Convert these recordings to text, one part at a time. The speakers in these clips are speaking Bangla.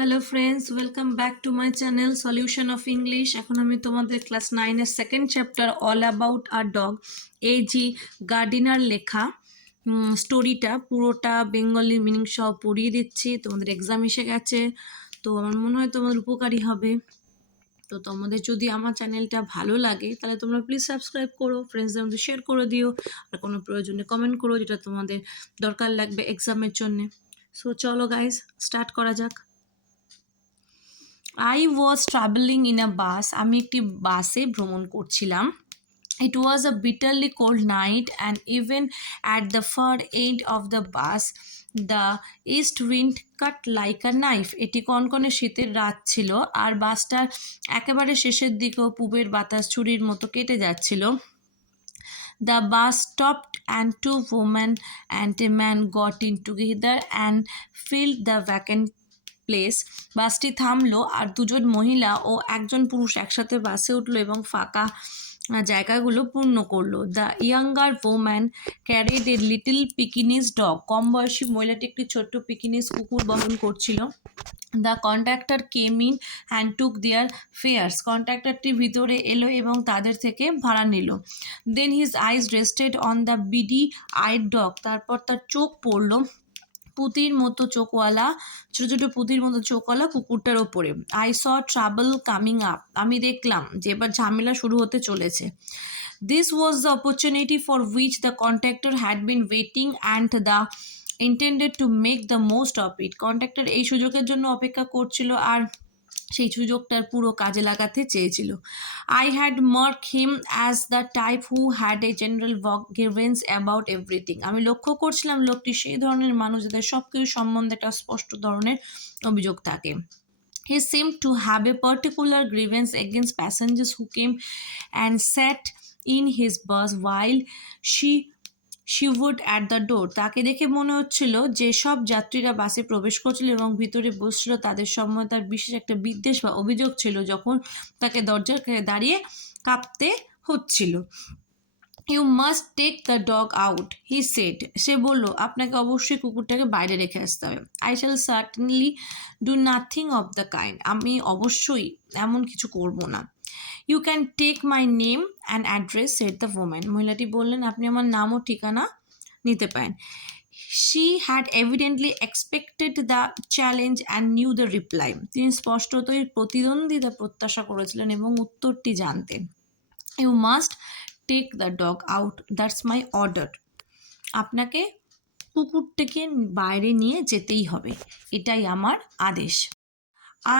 Hello friends, welcome back to my channel solution of English. এখন আমি তোমাদের ক্লাস 9-এর সেকেন্ড চ্যাপ্টার অল অ্যাবাউট আর ডগ জি গার্ডিনার লেখা স্টোরিটা পুরোটা বেঙ্গলি মিনিং সহ পড়িয়ে দিচ্ছি। তোমাদের এক্সাম এসে গেছে, তো আমার মনে হয় তোমাদের উপকারী হবে। তো তোমাদের যদি আমার চ্যানেলটা ভালো লাগে তাহলে তোমরা প্লিজ সাবস্ক্রাইব করো, ফ্রেন্ডসদের মধ্যে শেয়ার করে দিও, আর কোনো প্রয়োজনে কমেন্ট করো যেটা তোমাদের দরকার লাগবে এক্সামের জন্যে। সো চলো গাইজ, স্টার্ট করা যাক। I was traveling in a bus. আমি একটি বাসে ভ্রমণ করছিলাম। It was a bitterly cold night, and even at the far end of the bus, the east wind cut like a knife. এটি কনকনে শীতের রাত ছিল, আর বাসটার একেবারে শেষের দিকেও পূবের বাতাস ছুরির মতো কেটে যাচ্ছিল। The bus stopped, and two women and a man got in together and filled the vacant place. বাসটি থামলো, আর দুজন মহিলা ও একজন পুরুষ একসাথে বাসে উঠলো এবং ফাঁকা জায়গাগুলো পূর্ণ করলো। The younger woman carried a little Pekinese dog. কম বয়সী মহিলাটি একটি ছোট্ট পিকিনিস কুকুর বহন করছিল। The contractor came in and took their fares. কন্ট্রাক্টরটি ভিতরে এলো এবং তাদের থেকে ভাড়া নিল। Then his eyes rested on the beady eyed dog. তারপর তার চোখ পড়ল পুঁতির মতো চোখওয়ালা, ছোটো ছোটো পুঁতির মতো চোখওয়ালা কুকুরটার ওপরে। I saw trouble coming up. আমি দেখলাম যে এবার ঝামেলা শুরু হতে চলেছে। This was the opportunity for which the contractor had been waiting and the intended to make the most of it. Contractor এই সুযোগের জন্য অপেক্ষা করছিল, আর সেই সুযোগটার পুরো কাজে লাগাতে চেয়েছিল। I had mark him as the type who had a general grievance about everything. আমি লক্ষ্য করছিলাম লোকটি সেই ধরনের মানুষ যাদের সব কিছু সম্বন্ধে একটা স্পষ্ট ধরনের অভিযোগ থাকে। He seemed to have a particular grievance against passengers who came and sat in his bus while stood at the door. তাকে দেখে মনে হচ্ছিল যে সব যাত্রীরা বাসে প্রবেশ করছিল এবং ভিতরে বসছিল, তাদের সময় তার বিশেষ একটা বিদ্বেষ বা অভিযোগ ছিল যখন তাকে দরজার কাছে দাঁড়িয়ে কাঁপতে হচ্ছিল। You must take the dog out, he said. সে বলল, আপনাকে অবশ্যই কুকুরটাকে বাইরে রেখে আসতে হবে। I shall certainly do nothing of the kind. আমি অবশ্যই এমন কিছু করব না। You can take my name and address, said the woman. মহিলাটি বললেন, আপনি আমার নাম ও ঠিকানা নিতে পারেন। She had evidently expected the challenge and knew the reply. তিনি স্পষ্টতই প্রতিদ্বন্দ্বিতা প্রত্যাশা করেছিলেন এবং উত্তরটি জানতেন। You must take the dog out, that's my order. আপনাকে কুকুরটাকে বাইরে নিয়ে যেতেই হবে, এটাই আমার আদেশ।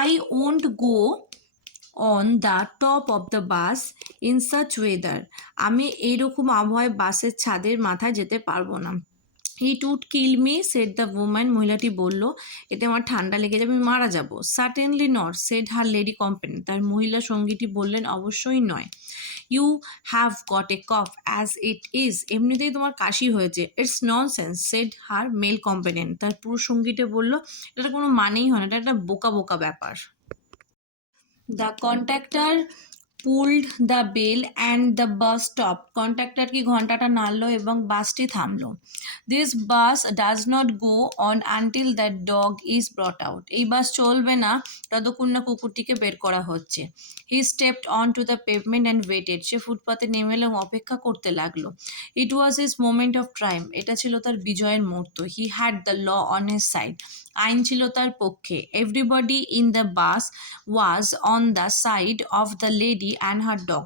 I won't go on the top of the bus in such weather. আমি এইরকম আবহাওয়ায় বাসের ছাদের মাথায় যেতে পারবো না। It would kill me, said the woman. মহিলাটি বলল, এতে আমার ঠান্ডা লেগে যাবে, আমি মারা যাব। Certainly not, said her lady company. তার মহিলা সঙ্গীটি বললেন, অবশ্যই নয়। You have got a cough as it is. এমনিতেই তোমার কাশি হয়েছে। It's nonsense, said her male companion. তার পুরুষ সঙ্গীটি বলল, এটা কোনো মানেই হয় না, এটা একটা বোকা বোকা ব্যাপার। The contractor pulled the bell and the bus stop. Contractor কি ঘন্টাটা নাড়ল এবং বাসটি থামলো। This bus does not go on until the dog is brought out. এই বাস চলবে না ততক্ষণ না কুকুরটিকে বের করা হচ্ছে। He stepped on to the pavement and waited. সে ফুটপাতে নেমে এলো, অপেক্ষা করতে লাগলো। It was his moment of triumph. এটা ছিল তার বিজয়ের মুহূর্ত। He had the law on his side. আইন ছিল তার পক্ষে। Everybody in the bus was on the side of the lady and her dog.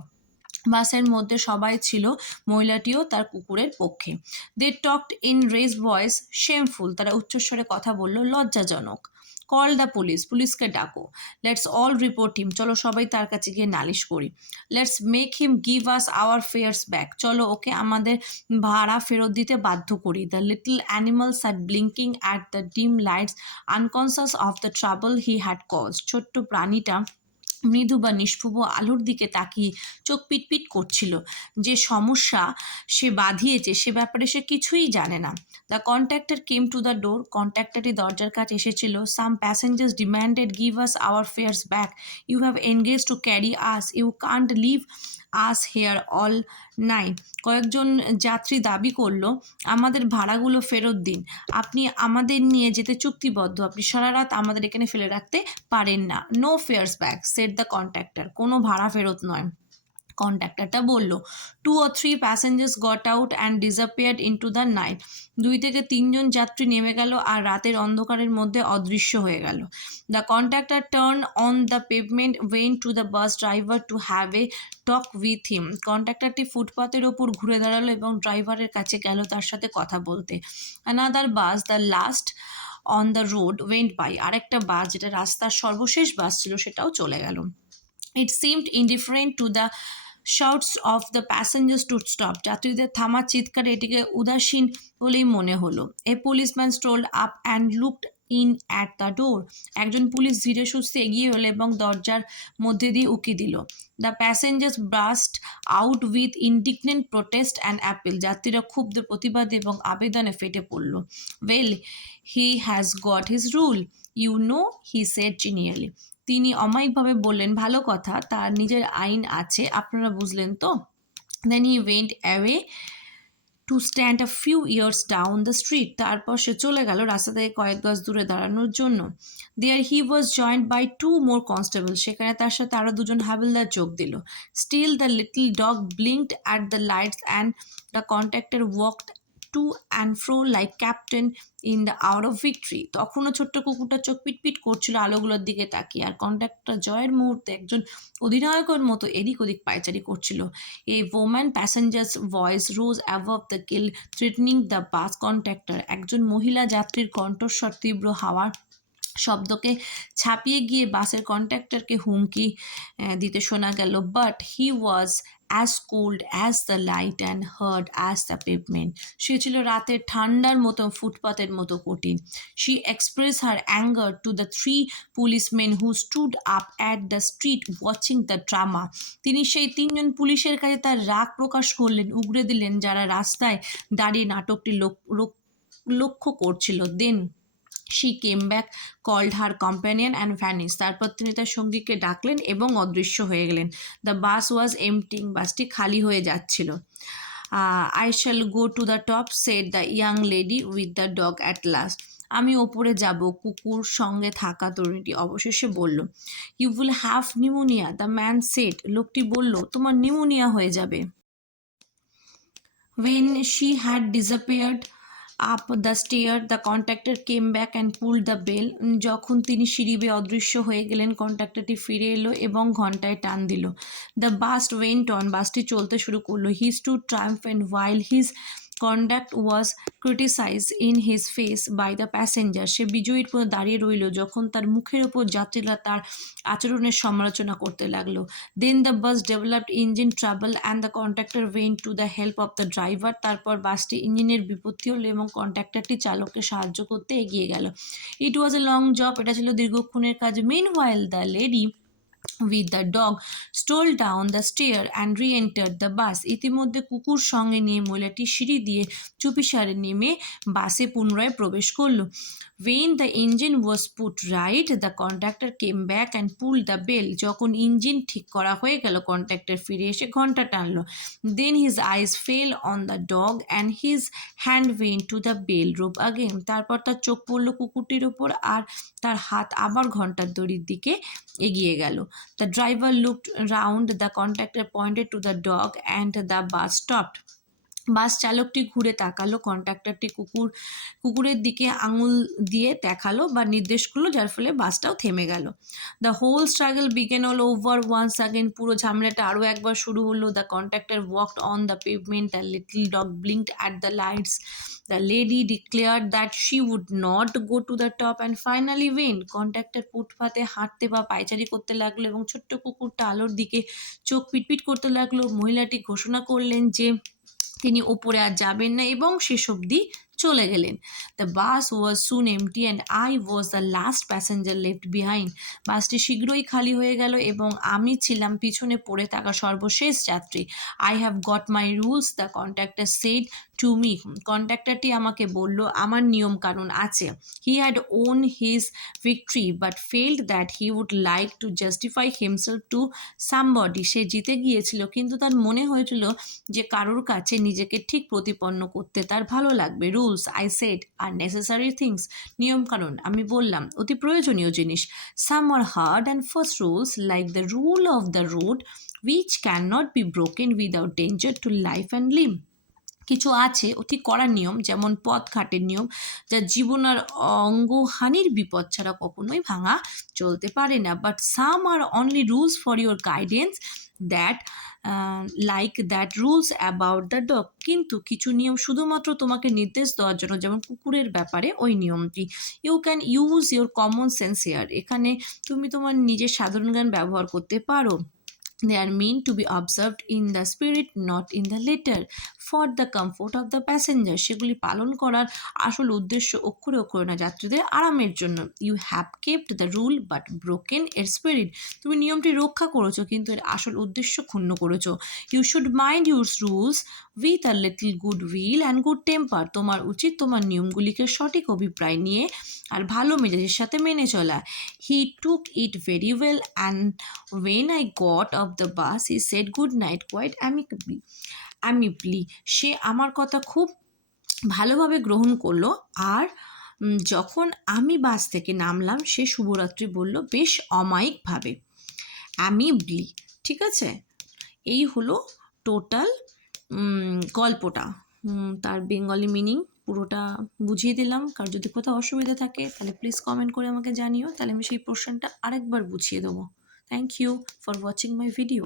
বাসের মধ্যে সবাই ছিল, মহিলাটিও তার কুকুরের পক্ষে। They talked in raised voice shameful. তারা উচ্চস্বরে কথা বলল, লজ্জাজনক। Call the police. পুলিশকে ডাকো। Let's all report him. চলো সবাই তার কাছে গিয়ে নালিশ করি। Let's make him give us our fares back. চলো ওকে আমাদের ভাড়া ফেরত দিতে বাধ্য করি। The little animals are blinking at the dim lights unconscious of the trouble he had cause. ছোট্ট প্রাণীটা মৃদু বা নিষ্প্রভ আলোর দিকে তাকিয়ে চোখ পিটপিট করছিল। যে সমস্যা সে বাঁধিয়েছে সে ব্যাপারে সে কিছুই জানে না। The contractor came to the door. কন্ট্রাক্টরটি দরজার কাছে এসেছিল। Some passengers demanded give us our fares back. You have engage to carry us, you can't leave us here all night. কয়েকজন যাত্রী দাবি করলো, আমাদের ভাড়াগুলো ফেরত দিন, আপনি আমাদের নিয়ে যেতে চুক্তিবদ্ধ, আপনি সারা রাত আমাদের এখানে ফেলে রাখতে পারেন না। No fares back said the contractor. কোনো ভাড়া ফেরত নয়। কন্ট্রাক্টরটা বলল, 2 or 3 passengers got out and disappeared into the night. 2 থেকে 3 জন যাত্রী নেমে গেল আর রাতের অন্ধকারের মধ্যে অদৃশ্য হয়ে গেল। The contractor turn on the pavement, went to the bus driver to have a talk with him. কন্ট্রাক্টরটি ফুটপাতের ওপর ঘুরে দাঁড়ালো এবং ড্রাইভারের কাছে গেল তার সাথে কথা বলতে। Another bus, the last on the road, went by. আরেকটা বাস, যেটা রাস্তার সর্বশেষ বাস ছিল, সেটাও চলে গেল। It seemed indifferent to the shouts of the passengers to stop. যাত্রীদের থামার চিৎকারে এটিকে উদাসীন বলেই মনে হলো। A policeman strolled up and looked in at the door. একজন পুলিশ ধীরে সুস্থে এগিয়ে এলো এবং দরজার মধ্যে দিয়ে উকি দিল। The passengers burst out with indignant protest and appeal. যাত্রীরা ক্ষুব্ধ প্রতিবাদ এবং আবেদনে ফেটে পড়ল। Well, he has got his rule, you know, he said genially. তিনি অমায়িকভাবে বললেন, ভালো কথা, তার নিজের আইন আছে, আপনারা বুঝলেন তো। Then he went away to stand a few years down the street. তারপর সে চলে গেল রাস্তা থেকে কয়েক গজ দূরে দাঁড়ানোর জন্য। There he was joined by 2 more constables. সেখানে তার সাথে আরও 2জন হাবিলদার যোগ দিল। Still the little dog blinked at the lights and the conductor walked to and fro like captain in the hour of victory. তখনও ছোট্ট কুকুরটা চোখ পিটপিট করছিল আলোগুলোর দিকে তাকিয়ে, আর কন্ডাক্টর জয়ের মুহূর্তে একজন অধিনায়কের মতো এদিক ওদিক পায়চারি করছিল। A woman passenger's voice rose above the gale, threatening the bus conductor. একজন মহিলা যাত্রীর কণ্ঠস্বর তীব্র হাওয়ার শব্দকে ছাপিয়ে গিয়ে বাসের কন্ডাক্টরকে হুমকি দিতে শোনা গেল। But he was as cold as the light and hard as the pavement. সে ছিল রাতের ঠান্ডার মতো, ফুটপাতের মতো কঠিন। She express her anger to the 3 policemen who stood up at the street watching the drama. তিনি সেই 3জন পুলিশের কাছে তার রাগ প্রকাশ করলেন, উগরে দিলেন, যারা রাস্তায় দাঁড়িয়ে নাটকটি লক্ষ্য করছিল। দেন she came back, called her companion and vanished. তারপর তিনি তার সঙ্গীকে ডাকলেন এবং অদৃশ্য হয়ে গেলেন। The bus was emptying. বাসটি খালি হয়ে যাচ্ছিল। I shall go to the top, said the young lady with the dog at last. আমি ওপরে যাব, কুকুর সঙ্গে থাকা তরুণীটি অবশেষে বলল। You will have pneumonia, the man said. লোকটি বলল, তোমার নিউমোনিয়া হয়ে যাবে। When she had disappeared up the stair, the conductor came back and pulled the bell. যখন তিনি সিঁড়ি বেয়ে অদৃশ্য হয়ে গেলেন, কন্ডাক্টরটি ফিরে এলো এবং ঘন্টায় টান দিল। The bus went on. বাসটি চলতে শুরু করলো। He stood triumphant while his conduct was criticized in his face by the passenger. সে বিজয়ীর পর দাঁড়িয়ে রইল যখন তার মুখের ওপর যাত্রীরা তার আচরণের সমালোচনা করতে লাগলো। Then the bus developed engine trouble and the conductor went to the help of the driver. তারপর বাসটি ইঞ্জিনের বিপত্তি হলো এবং কন্ডাক্টরটি চালককে সাহায্য করতে এগিয়ে গেল। It was a long job. এটা ছিল দীর্ঘক্ষণের কাজ। Meanwhile the lady with the dog stole down the stair and re-entered the bus. ইতিমধ্যে কুকুর সঙ্গে নিয়ে মহিলাটি সিঁড়ি দিয়ে চুপিসারে নেমে বাসে পুনরায় প্রবেশ করলো। When the engine was put right, the conductor came back and pulled the bell. যখন ইঞ্জিন ঠিক করা হয়ে গেল, কন্ডাক্টর ফিরে এসে ঘন্টা টানলো। Then his eyes fell on the dog and his hand went to the bell rope again. তারপর তার চোখ পড়ল কুকুরটির ওপর আর তার হাত আবার ঘন্টার দড়ির দিকে এগিয়ে গেল। The driver looked round, the conductor pointed to the dog and the bus stopped. বাস চালকটি ঘুরে তাকালো, কন্ডাক্টরটি কুকুরের দিকে আঙুল দিয়ে দেখালো বা নির্দেশ করলো, যার ফলে বাসটাও থেমে গেল। The whole struggle began all over once again. পুরো ঝামেলাটা আরও একবার শুরু হলো। The conductor walked on the pavement, the little dog blinked at the lights, the lady declared that she would not go to the top and finally went. Conductor ফুটপাতে হাঁটতে বা পায়চারি করতে লাগলো এবং ছোট্ট কুকুরটা আলোর দিকে চোখ পিটপিট করতে লাগলো। মহিলাটি ঘোষণা করলেন যে তিনি ওপরে আর যাবেন না এবং শেষ অবধি চলে গেলেন। The bus was soon MT and I was the last passenger left behind. বাসটি শীঘ্রই খালি হয়ে গেল এবং আমি ছিলাম পিছনে পড়ে থাকা সর্বশেষ যাত্রী। I have got my rules, the conductor said to me, কন্ডাক্টরটি আমাকে বলল আমার নিয়ম কানুন আছে। He had won his victory but felt that he would like to justify himself to somebody. সে জিতে গিয়েছিল কিন্তু তার মনে হয়েছিল যে কারোর কাছে নিজেকে ঠিক প্রতিপন্ন করতে তার ভালো লাগবে। Rules I said are necessary things, নিয়মকানুন আমি বললাম অতি প্রয়োজনীয় জিনিস। Some are hard and fast rules like the rule of the road which can not be broken without danger to life and limb. কিছু আছে অতি কড়া নিয়ম, যেমন পথঘাটের নিয়ম, যা জীবন আর অঙ্গহানির বিপদ ছাড়া কখনোই ভাঙা চলতে পারে না। But some are only rules for your guidance that like that rules about the dog. কিন্তু কিছু নিয়ম শুধুমাত্র তোমাকে নির্দেশ দেওয়ার জন্য, যেমন কুকুরের ব্যাপারে ওই নিয়মটি। You can use your common sense here, এখানে তুমি তোমার নিজের সাধারণ জ্ঞান ব্যবহার করতে পারো। They are meant to be observed in the spirit, not in the letter, for the comfort of the passenger. সেগুলি পালন করার আসল উদ্দেশ্য অক্ষরে অক্ষরে না, যাত্রীদের আরামের জন্য। You have kept the rule but broken her spirit. তুমি নিয়মটি রক্ষা করেছো কিন্তু এর আসল উদ্দেশ্য ক্ষুণ্ণ করেছো। You should mind your rules with a little good will and good temper. তোমার উচিত তোমার নিয়মগুলিকে সঠিক অভিপ্রায় নিয়ে আর ভালো মেজাজের সাথে মেনে চলা। He took it very well and when I got off the bus, he said good night quite amicably. সে আমার কথা খুব ভালোভাবে গ্রহণ করলো আর যখন আমি বাস থেকে নামলাম সে শুভরাত্রি বলল বেশ অমায়িকভাবে, অ্যামিবলি। ঠিক আছে, এই হলো টোটাল গল্পটা। তার বেঙ্গলি মিনিং পুরোটা বুঝিয়ে দিলাম। কার যদি কোথাও অসুবিধা থাকে তাহলে প্লিজ কমেন্ট করে আমাকে জানিও, তাহলে আমি সেই পোর্শনটা আরেকবার বুঝিয়ে দেবো। Thank you for watching my video.